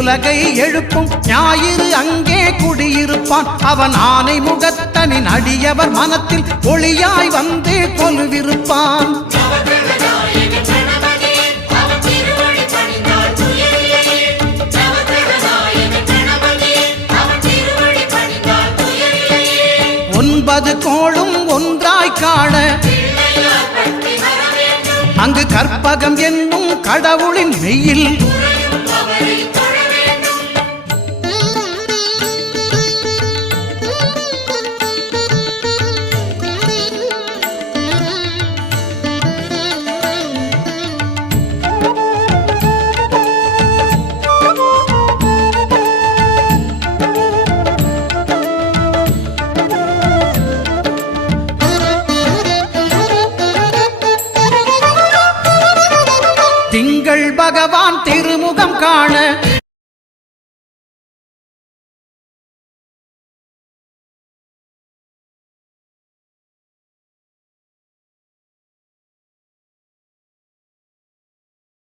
உலகை எழுப்பும் ஞாயிறு அங்கே குடியிருப்பான். அவன் ஆனை முகத்தனின் அடியவர் மனத்தில் ஒளியாய் வந்து கொலுவிருப்பான். ஒன்பது கோளும் ஒன்றாய் காண அங்கு கற்பகம் என்னும் கடவுளின் மெய்யில் திங்கள் பகவான் திருமுகம் காண